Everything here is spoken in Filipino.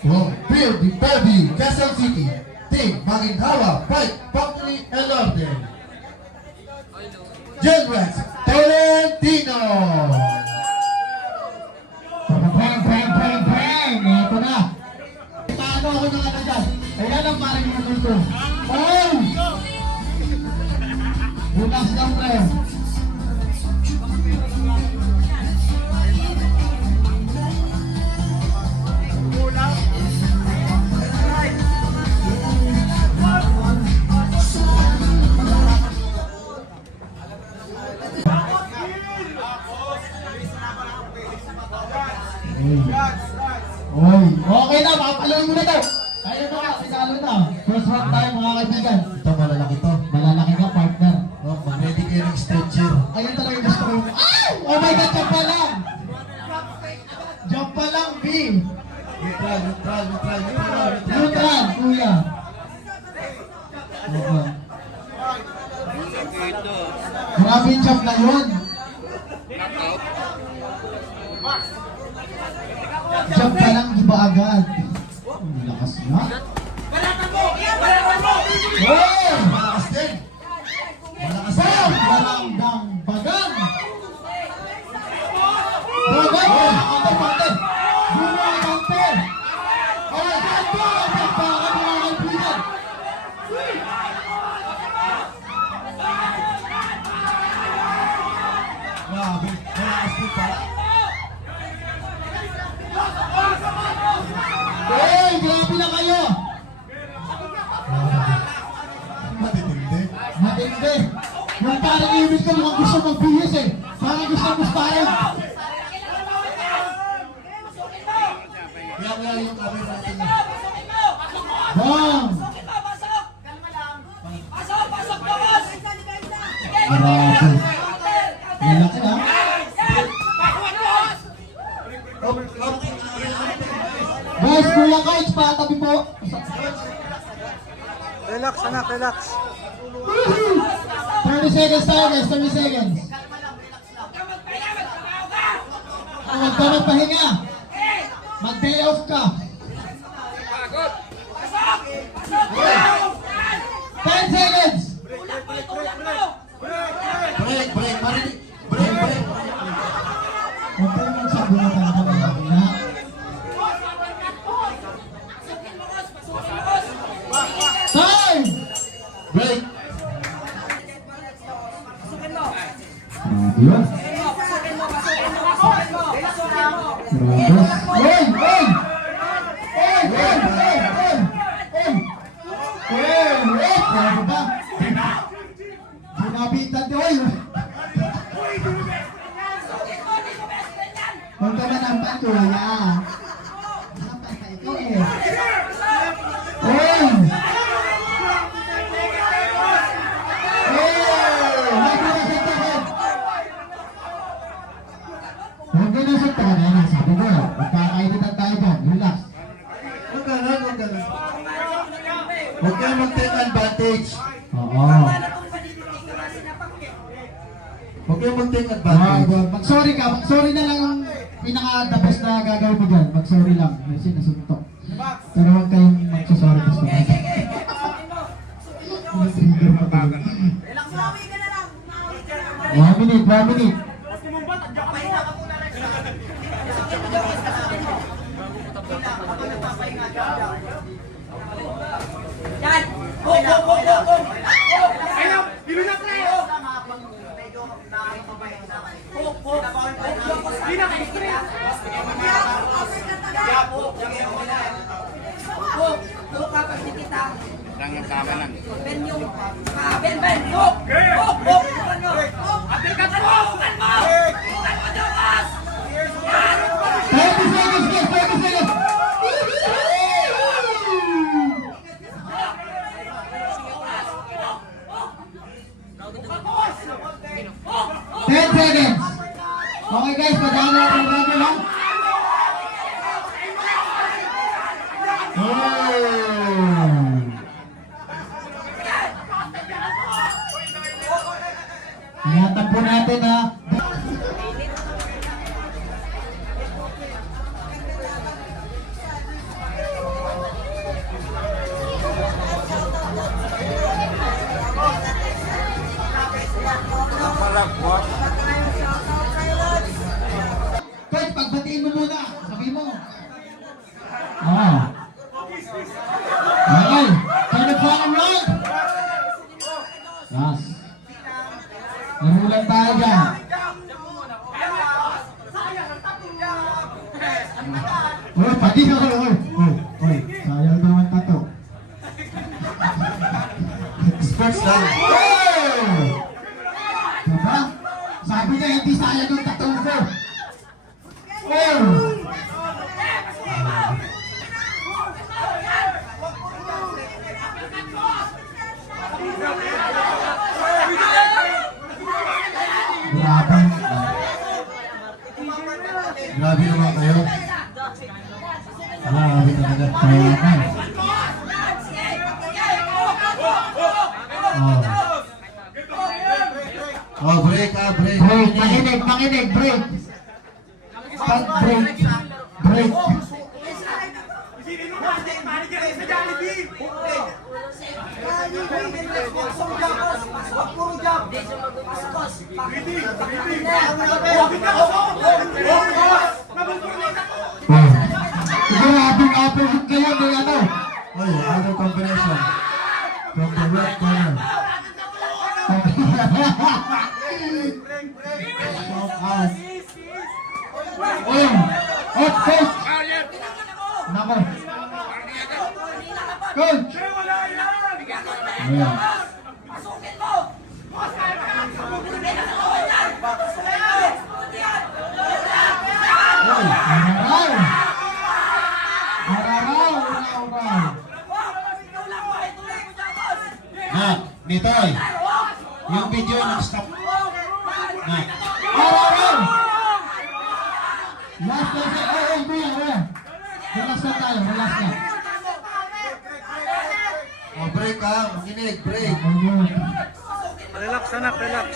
From Field Derby, Quezon City, Team Maginhawa Fight Factory and Order. Gilbert Tolentino. Bang! Ito na. Paano ako ng ano dyan? Ayan ang parang natuto. Oh! Bukas lang, pre. Oy, okay na, makapalain mo na to. Kaya na ka, sinalo na. First round tayo mga kaibigan. Ito malalaki to. Malalaki ka, partner. Oh, mag-ready kayo ng stretcher. Ayan talaga yung gusto ko. Ay! Oh my God, jump pa lang! Jump pa lang, B! Neutral. Neutral, kuya. Okay. Grabe yung jump na yun. Jump pa lang, di ba agad? Ang lakas na. Oh! Malakas din. Malakas Bam! din. Balang dang bagang! Bagang! Kante, kante! Bumo ang kante! Oh, kante! Ang bakit mga kaibigan! Grabe. Malakas din pala. Hey! Grabe na kayo! Matitindi. Matindi! Yung parang imit ka mukhang gusto magbihis eh! Parang gusto gustahin! Kaya yung camera natin. Bang! Grabe! Lalaki na! Guys, kuya ka, patabi mo! Relax anak, relax. 30 seconds tayo guys, 30 seconds. Huwag ka magpahinga. Mag-day off ka. 10 seconds. Break. Marinig. Break. Huwag ka naman sabi na talaga na. Time! Break. Grabe yun. Grabe. Oy! Grabe ba? Ginabitan di oy! Huwag ka na nampan, kuya. Nampan ka ikaw eh. Oy! Huwag ka na sa tahanan. Sabi ko, magkakainitan tayo dyan. Relax. Huwag ganun. Huwag kayo mag-take advantage. Oo. Huwag kayo mag-take advantage. Mag-sorry ka. Mag-sorry na lang ang pinaka-tapos na gagawin mo dyan. Mag-sorry lang. Kasi nasuntok. Pero huwag kayong mag-sorry. Basta na. Trigger pa tayo. 1 minute. Yan! Go! Ayaw, dilo na pre. Di na kay stress. Lang ang tama lang. Ben yung... Ben! Go! Go! Atil ka po. Bukan mo, Jokas! 30 seconds, guys! 30 seconds! 10 seconds! Okay guys, padaan natin rado lang. Tinatampo natin ha. batiin mo muna. Sabi mo. Okay. Turn it forward, right? Yes. Narulan tayo dyan. Oh, pati ka ko. Oy. Sayang daw ang tato. Sports lang. Oh! Diba? Sabi niya, hindi sayang yung tato ko. Oh! Grabe. Grabe naman kayo. Grabe talaga. Kaya na. Oh, break. Break, makinig, break. Stop, break. Break. Grabing opposite kayo may ano. Oh, other combination. From the red corner. Out. Out, coach. Nako. Coach. Ayan. Pasukin mo! Araraw. Araraw. Nak, Nitoy. Yung video nag-stop. Nak. Araraw. Last na siya. Kuya. Relax na tayo, relax na. Oh, break ha. Makinig, break. Ayun. Relax anak, relax.